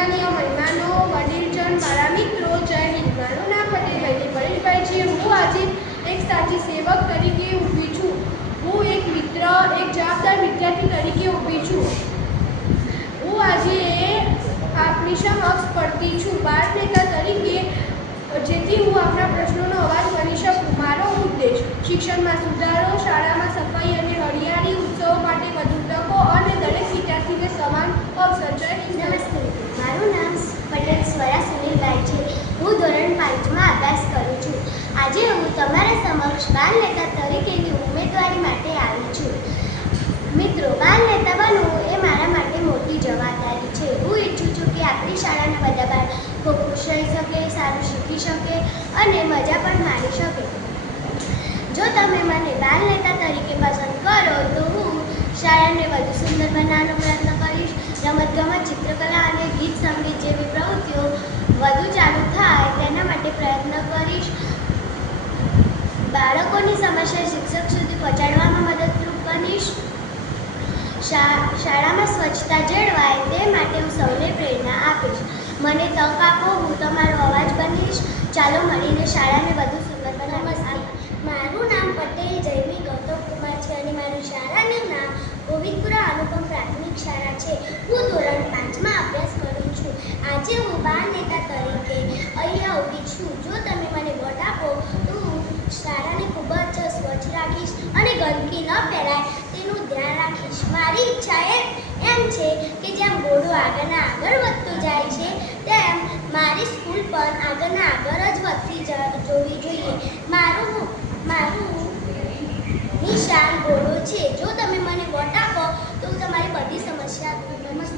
સન્માનીય મહેમાનો વડીલજન મારા મિત્રો જય હિન્દ. મારું નામ પટેલ વૈદી પરેશભાઈ છે. હું આજે એક સાચી સેવક તરીકે ઊભી છું. હું એક મિત્ર, એક જવાબદાર વિદ્યાર્થી તરીકે ઊભી છું. હું આજે આપની સમક્ષ પડતી છું. બાળ નેતા તરીકે, જેથી હું આપણા પ્રશ્નોનો અવાજ કરી શકું મારો ઉદ્દેશ શિક્ષણમાં સુધારો શાળામાં સફાઈ અને હરિયાળી ઉત્સવો માટે વધુ તકો અને દરેક વિદ્યાર્થીને સમાન અવસર જય હિન્દ નમસ્તે મારું નામ પટેલ સ્વરા સુનિલભાઈ છે હું ધોરણ પાંચમાં અભ્યાસ કરું છું આજે હું તમારા સમક્ષ બાલ નેતા તરીકેની ઉમેદવારી માટે આવી છું. મિત્રો બાલ નેતા બનવું એ મારા માટે મોટી જવાબદારી છે. હું ઈચ્છું છું કે આપણી શાળાના બધા બાળકો ખુશ રહી શકે, સારું શીખી શકે અને મજા પણ માણી શકે. જો તમે મને બાલ નેતા તરીકે પસંદ કરો, તો હું શાળાને વધુ સુંદર બનાવવાનો પ્રયત્ન કરીશ. રમતગમત, ચિત્રકલા અને ગીત સંગીત જેવી પ્રવૃત્તિઓ વધુ ચાલુ થાય તેના માટે પ્રયત્ન કરીશ બાળકોની સમસ્યા શિક્ષક સુધી પહોંચાડવામાં મદદરૂપ બનીશ શાળામાં સ્વચ્છતા જળવાય તે માટે હું સૌને પ્રેરણા આપીશ. મને તક આપો, હું તમારો અવાજ બનીશ ચાલો મળીને શાળાને વધુ સુંદર બનાવીએ. મારું નામ પટેલ જયમી ગૌતમ કુમાર છે અને મારી શાળાનું નામ ગોવિંદપુરા અનુપમ પ્રાથમિક શાળા છે. હું ધોરણ પાંચમાં અભ્યાસ કરું છું. આજે હું બાળ નેતા તરીકે અહીંયા ઊભી છું. જો તમે મને વોટ આપો, તો હું શાળાને ખૂબ જ સ્વચ્છ રાખીશ અને ગંદકી ન ફેલાય, તેનું ધ્યાન રાખીશ. મારી ઈચ્છા એ એમ છે કે જેમ ઘોડો આગળના આગળ વધતો જાય છે, તેમ મારી સ્કૂલ પણ આગળના આગળ જ વધતી જોવી જોઈએ. મારું મારું નિશાન ઘોડો છે. જો તમે મને વોટ આપો, તો હું તમારી બધી સમસ્યા કરીશ.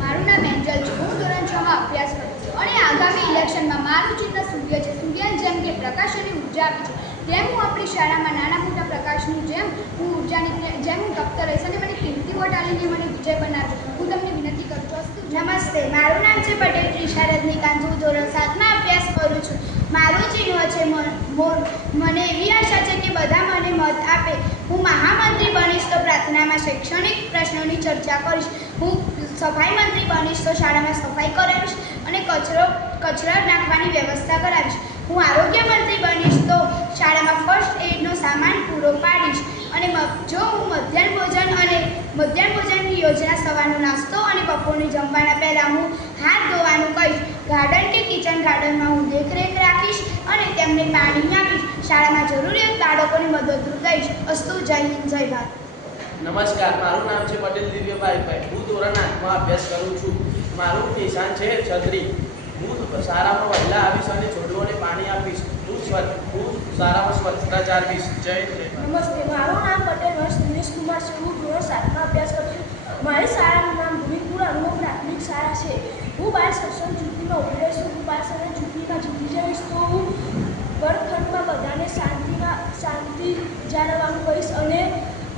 મારું નામ એન્જલ છે. હું ધોરણ છમાં અભ્યાસ કરું છું. અને આગામી ઇલેક્શનમાં મારું ચિત્ર સૂર્ય છે. સૂર્ય જેમ કે પ્રકાશ અને ઊર્જા આપી છે. તેમ હું આપણી શાળામાં નાના મોટા પ્રકાશનું જેમ હું ઉર્જાની જેમ હું તપ્ત રહીશ અને મને કિંમતી વોટ આલીને મને વિજય બનાવજો હું તમને વિનંતી કરું છું. નમસ્તે, મારું નામ છે પટેલ ત્રિષા રજનીકાંત હું ધોરણ સાતમાં અભ્યાસ કરું છું. મારું ચિહ્ન છે. મને એવી આશા છે કે બધા મને મત આપે. હું મહામંત્રી બનીશ તો પ્રાર્થનામાં શૈક્ષણિક પ્રશ્નોની ચર્ચા કરીશ. હું સફાઈ મંત્રી બનીશ તો શાળામાં સફાઈ કરાવીશ અને કચરો, કચરા નાખવાની વ્યવસ્થા કરાવીશ. હું આરોગ્ય મંત્રી બનીશ તો શાળામાં ફર્સ્ટ એડનો સામાન પૂરો પાડીશ. અને જો હું મધ્યાહન ભોજન અને મધ્યાહન ભોજનની યોજના સવારનો નાસ્તો અને બપોરની જમવાના પહેલાં હું હાથ ધોવાનું કહીશ. ગાર્ડન કે કિચન ગાર્ડનમાં હું દેખરેખ રાખીશ અને તેમને પાણી આપીશ. શાળામાં જરૂરિયાત બાળકોને મદદરૂપ રહીશ અસ્તુ, જય હિન્દ, જય ભારત. નમસ્કાર, મારું નામ છે પટેલ દિવ્યભાઈ ભાઈ. હું ધોરણ આઠમાં અભ્યાસ કરું છું. મારું નિશાન છે છત્રી. હું સારામાં વહેલા આવીશ અને છોડવાને પાણી આપીશ. નમસ્તે, મારું નામ પટેલ હર્ષ કુમાર છે. હું ધોરણ સાતમાં અભ્યાસ કરું મારી શાળાનું નામ ભૂમિપુર પ્રાથમિક શાળા છે. હું બાર સત્સંગ ચૂંટણીમાં ઊભી હું બાર સત્સંગ ચૂંટણીમાં જીતી જઈશ તો હું વર્ગખંડમાં બધાને શાંતિમાં શાંતિ જાળવવાનું કહીશ અને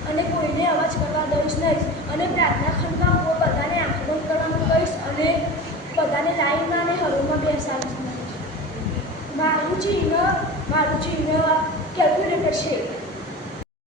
અને કોઈને અવાજ કરવા દઈશ નહીં. અને પ્રાર્થના ખંડમાં હું બધાને આંખ કરવાનું કહીશ અને બધાને લાઈનમાં અને હરોમાં બેસાડીશ મારું ચિહ્ન મારું ચિહ્ન કેલ્ક્યુલેટર છે